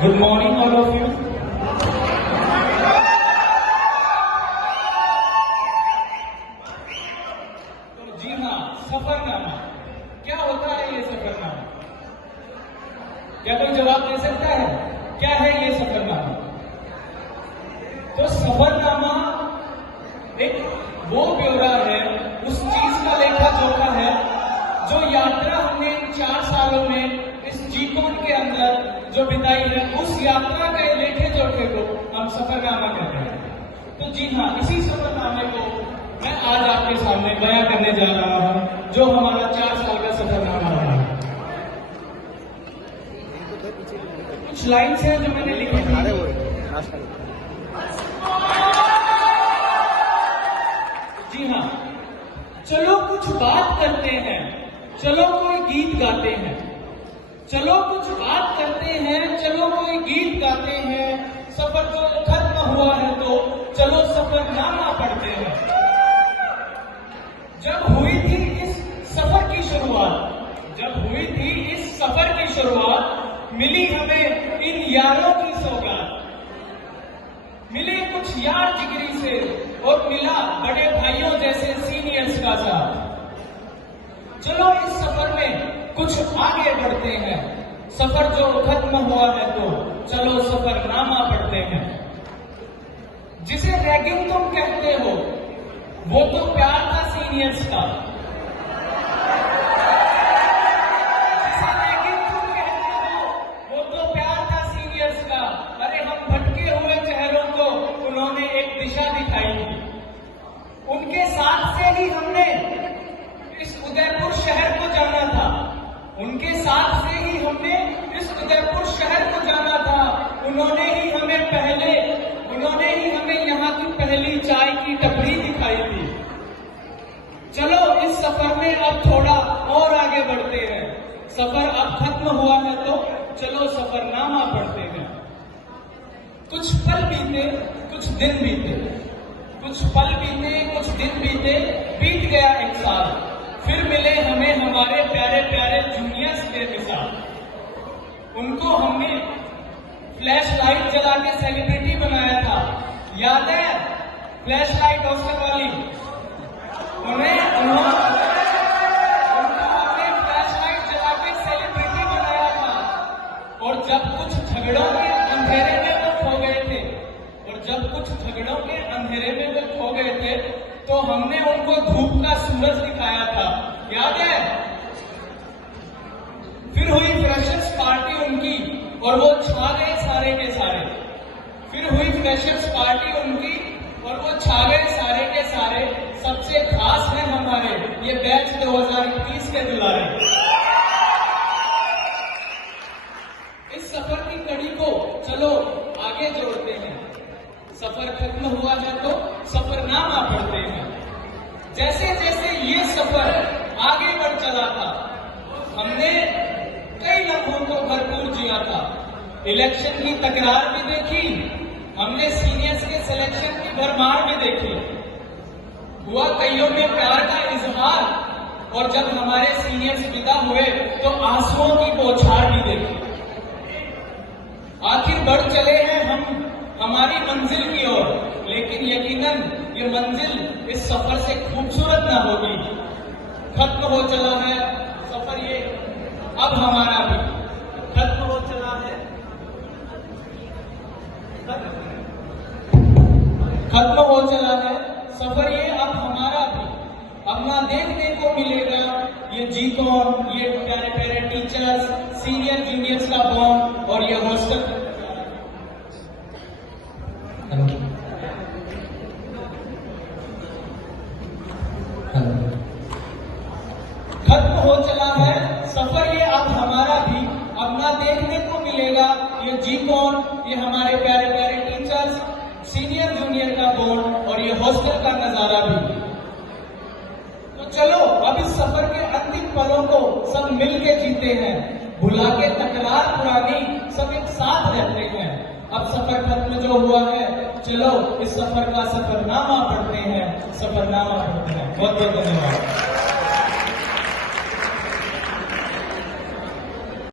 Good morning, all of you. तो जी हाँ, सफरनामा क्या होता है? ये सफरनामा क्या कोई जवाब दे सकता है? क्या है ये सफरनामा? तो सफरनामा एक वो ब्यौरा है, उस चीज का लेखा जोखा है जो यात्रा हमने 4 सालों में इस जीकोन के अंदर जो बिताई है, उस यात्रा के लेखे जोखे को हम सफरनामा कहते हैं। तो जी हाँ, इसी सफरनामे को मैं आज आपके सामने बयां करने जा रहा हूं, जो हमारा 4 साल का सफरनामा रहा है। कुछ लाइन्स हैं जो मैंने लिखी थी। जी हाँ, चलो कुछ बात करते हैं, चलो कोई गीत गाते हैं, चलो कुछ बात करते हैं, चलो कोई गीत गाते हैं, सफर जो खत्म हुआ है तो चलो सफरनामा पढ़ते हैं। जब हुई थी इस सफर की शुरुआत, जब हुई थी इस सफर की शुरुआत, मिली हमें इन यारों की सौगात, मिले कुछ यार जिगरी से और मिला बड़े भाइयों जैसे सीनियर्स का साथ। चलो इस सफर में कुछ आगे बढ़ते हैं, सफर जो खत्म हुआ है तो चलो सफरनामा पढ़ते हैं। जिसे रैगिंग तुम कहते हो वो तो प्यार था सीनियर्स का, जिसे रैगिंग तुम कहते हो वो तो प्यार था सीनियर्स का। अरे हम भटके हुए चेहरों को उन्होंने एक दिशा दिखाई थी, उनके साथ से ही हमने इस उदयपुर शहर को जाना था, उनके साथ से ही हमने इस उदयपुर शहर को जाना था। उन्होंने ही हमें यहाँ की पहली चाय की टपरी दिखाई थी। चलो इस सफर में अब थोड़ा और आगे बढ़ते हैं, सफर अब खत्म हुआ है तो चलो सफरनामा पढ़ते हैं। कुछ पल बीते, कुछ दिन बीते, कुछ पल बीते, कुछ दिन बीते, बीत गया एक साल, फिर मिले हमें हमारे प्यारे प्यारे जूनियर्स के मिसाल। उनको हमने फ्लैश लाइट जला के सेलिब्रिटी बनाया था, याद है? फ्लैश लाइट ऑस्कर वाली, उनको हमने फ्लैश लाइट जला के सेलिब्रिटी बनाया था। और जब कुछ झगड़ों के अंधेरे में वो खो गए थे, और जब कुछ झगड़ों के अंधेरे में वो खो गए थे, तो हमने उनको धूप का सूरज दिखाया था, याद है? फिर हुई फ्रेशर्स पार्टी उनकी और वो छा गए सारे के सारे। फिर हुई फ्रेशर्स पार्टी उनकी और वो छा गए सारे के सारे। सबसे खास है हमारे ये बैच 2021 के दुलारे। इस सफर की कड़ी को चलो आगे जोड़ते हैं, सफर खत्म हुआ है तो सफरनामा पढ़ते हैं। जैसे जैसे ये सफर आगे बढ़ चला था, हमने कई लम्हों को भरपूर जिया था। इलेक्शन की तकरार भी देखी, हमने सीनियर्स के सिलेक्शन की भरमार भी देखी, हुआ कईयों में प्यार का इजहार, और जब हमारे सीनियर्स विदा हुए तो आंसुओं की बौछार भी देखी। आखिर बढ़ चले हैं हम हमारी मंजिल की ओर, लेकिन यकीनन ये मंजिल इस सफर से खूबसूरत ना होगी। खत्म हो चला है सफर, ये अब हमारा भी खत्म हो चला है, खत्म हो चला है सफर, ये अब हमारा भी। अब ना देखने को मिलेगा ये जीकोन, ये प्यारे प्यारे टीचर्स, सीनियर जूनियर्स का बॉन्ड और ये हॉस्टल। खत्म हो चला है सफर, ये अब हमारा भी। अब ना देखने को मिलेगा ये जीकोन, ये हमारे प्यारे प्यारे टीचर्स, सीनियर जूनियर का बॉन्ड और ये हॉस्टल का नजारा भी। तो चलो अब इस सफर के अंतिम पलों को सब मिलके जीते हैं, भुला के तकरार पुरानी सब एक साथ रहते हैं। अब सफर खत्म जो हुआ है, चलो इस सफर का सफरनामा पढ़ते हैं, सफरनामा पढ़ते हैं। बहुत बहुत धन्यवाद।